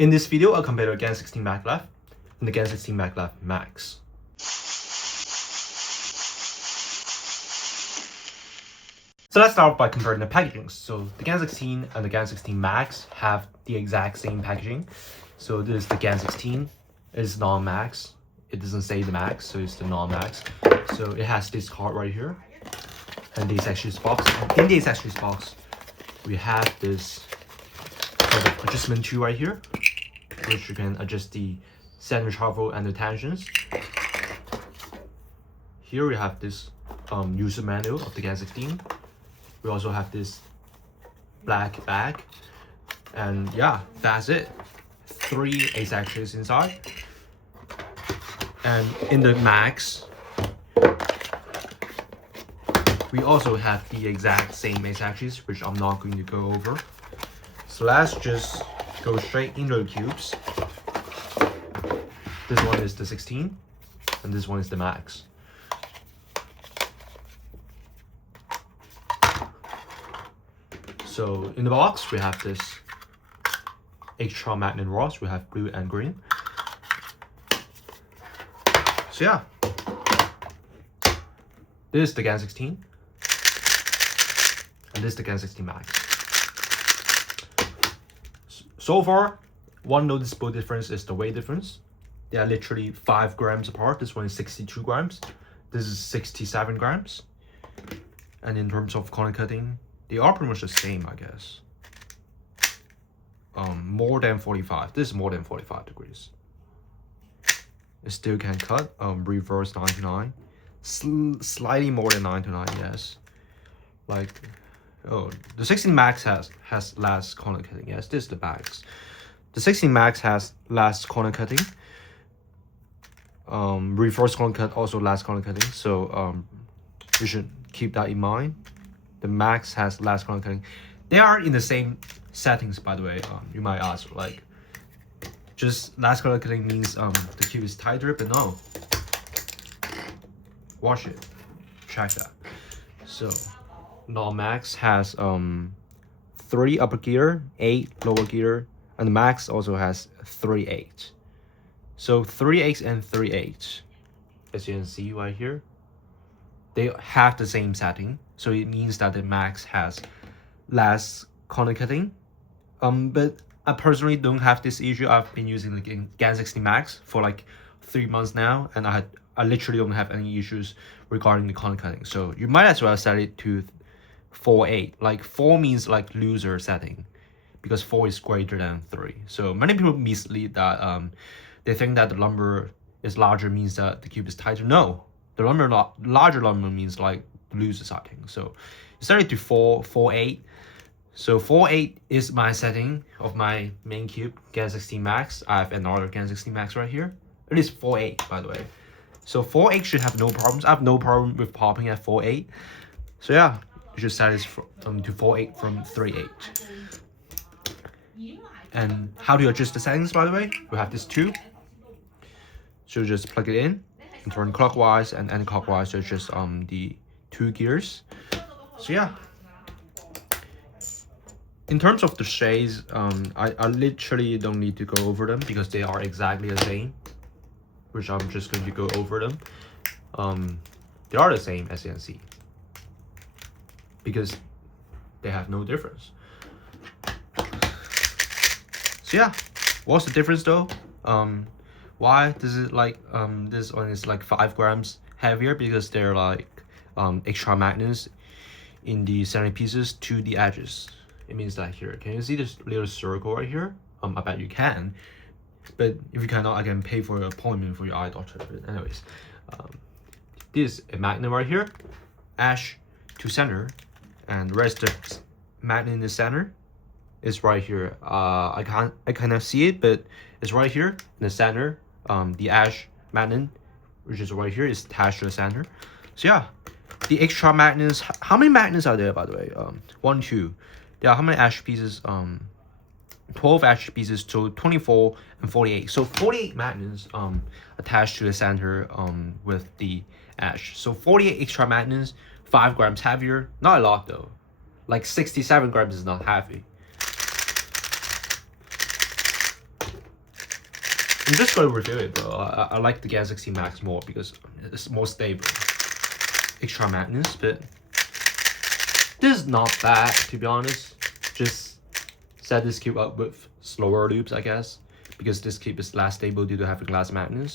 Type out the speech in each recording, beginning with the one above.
In this video, I'll compare the GAN 16 Maglev and the GAN 16 Maglev Max. So let's start by comparing the packaging. So the GAN 16 and the GAN 16 Max have the exact same packaging. So this is the GAN 16, it's non-max. It doesn't say the max, so it's the non-max. So it has this card right here and this accessories box. And in this accessories box, we have this adjustment tool right here, which you can adjust the center travel and the tensions. Here we have this user manual of the GAN 16. We also have this black bag, and yeah, that's it. 3 accessories inside. And in the Max, we also have the exact same accessories, which I'm not going to go over. So let's just go straight into the cubes. This one is the 16, and this one is the Max. So in the box, we have this extra magnet rods. We have blue and green. So yeah, this is the GAN 16, and this is the GAN 16 Max. So far, one noticeable difference is the weight difference. They are literally 5 grams apart. This one is 62 grams. This is 67 grams. And in terms of corner cutting, they are pretty much the same, I guess. More than 45. This is more than 45 degrees. It still can cut. Reverse 99. Slightly more than 99, yes. Like, oh, the 16 Max has less corner cutting. Yes, this is the Max. The 16 Max has less corner cutting. Reverse corner cut also less corner cutting. So you should keep that in mind. The Max has less corner cutting. They are in the same settings, by the way. You might ask, like, just less corner cutting means the cube is tighter, but no. Watch it. Check that. So, non-Max has 3 upper gear, 8 lower gear, and the Max also has 3 8. So 3 8 and 3 8. As you can see right here, they have the same setting. So it means that the Max has less corner cutting. But I personally don't have this issue. I've been using the GAN 16 Max for like 3 months now, and I literally don't have any issues regarding the corner cutting. So you might as well set it to 4 8. Like 4 means like loser setting, because 4 is greater than 3. So many people mislead that they think that the number is larger means that the cube is tighter. No, the larger number means like loser setting. So set it to 4 8. So 4 8 is my setting of my main cube, GAN 16 Max. I have another GAN 16 Max right here. It is 4 8, by the way. So 4 8 should have no problems. I have no problem with popping at 4 8. So yeah, you should set it to 4 8 from 3 8. And how do you adjust the settings, by the way? We have this too. So just plug it in and turn clockwise and anti-clockwise to adjust the 2 gears. So yeah. In terms of the shades, I literally don't need to go over them because they are exactly the same, which I'm just going to go over them. They are the same, as you can see, because they have no difference. So yeah, what's the difference though? Why does it like this one is like 5 grams heavier? Because they're like extra magnets in the center pieces to the edges. It means that here, can you see this little circle right here? I bet you can, but if you cannot, I can pay for an appointment for your eye doctor. But anyways, this is a magnet right here, edge to center, and rest of magnet in the center is right here. I cannot see it, but it's right here in the center. The edge magnet, which is right here, is attached to the center. So yeah, the extra magnets. How many magnets are there, by the way? 1, 2. There are how many edge pieces? 12 edge pieces, so 24 and 48. So 48 magnets attached to the center with the edge. So 48 extra magnets, 5 grams heavier. Not a lot though. Like 67 grams is not heavy. I'm just going to review it, bro. I like the GAN 16 Max more because it's more stable. Extra magnets, but this is not bad, to be honest. Just set this cube up with slower loops, I guess, because this cube is less stable due to having less magnets.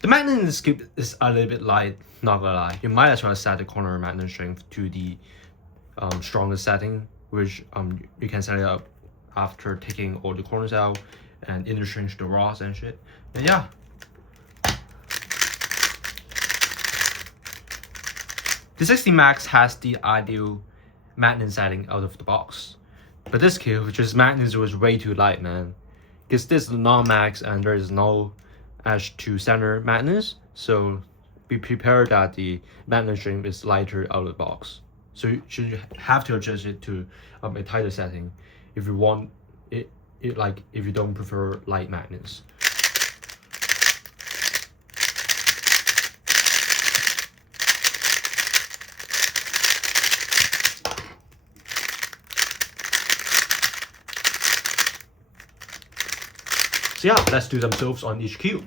The magnet in this cube is a little bit light, not gonna lie. You might as well set the corner magnet strength to the strongest setting, which you can set it up after taking all the corners out and interchange the rods and shit. And yeah. The 16 Max has the ideal magnet setting out of the box. But this cube, just magnets was way too light, man. Because this is non-max and there is no edge to center magnets. So be prepared that the magnet string is lighter out of the box. So you should have to adjust it to a tighter setting if you want it like if you don't prefer light magnets. So yeah, let's do some solves on each cube.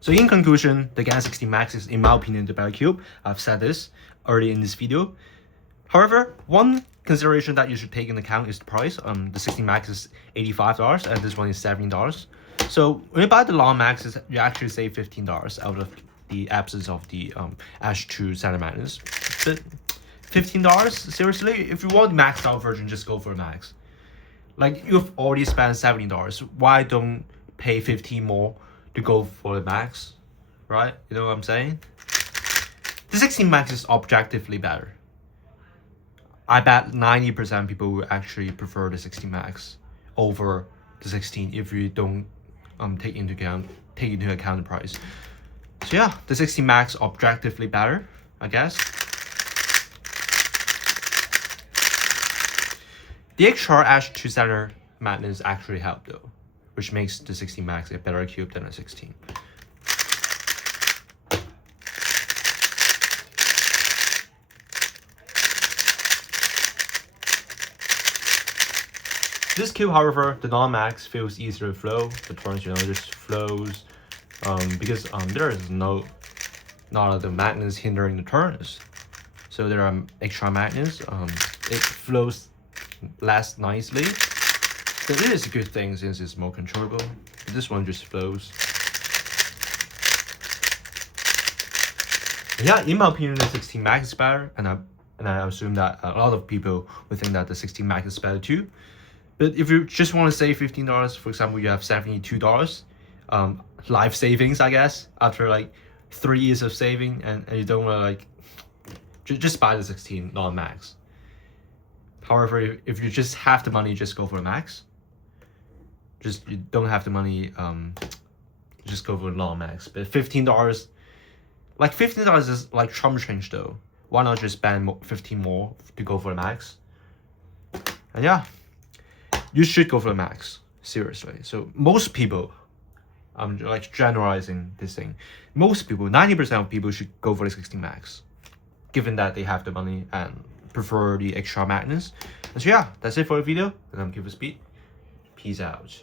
So in conclusion, the GAN 16 Max is, in my opinion, the better cube. I've said this early in this video. However, one consideration that you should take into account is the price. The 16 Max is $85 and this one is $17. So when you buy the long Maxes, you actually save $15 out of the absence of the edge to center magnets. But $15? Seriously? If you want the maxed out version, just go for the Max. Like, you've already spent $70. Why don't pay $15 more to go for the Max, right? You know what I'm saying? The 16 Max is objectively better. I bet 90% people will actually prefer the 16 Max over the 16 if you don't take into account the price. So yeah, the 16 Max objectively better, I guess. The extra edge to center magnets actually help though, which makes the 16 Max a better cube than a 16. This cube, however, the non-max feels easier to flow. The turns, just flows because there is none of the magnets hindering the turns. So there are extra magnets. It flows less nicely. So it is a good thing since it's more controllable. This one just flows. Yeah, in my opinion, the 16 Max is better, and I assume that a lot of people would think that the 16 Max is better too. But if you just want to save $15, for example, you have $72 life savings, I guess, after like 3 years of saving, and you don't want to like just buy the 16 non-max. However, if you just have the money, just go for the Max. Just you don't have the money, just go for the non-max. But $15, like $15 is like chump change though. Why not just spend 15 more to go for the Max? And yeah, you should go for the Max, seriously. So most people, I'm like generalizing this thing, most people, 90% of people should go for the 16 Max, given that they have the money and prefer the extra magnets. And so yeah, that's it for the video, and I'm Keep Speed. Peace out.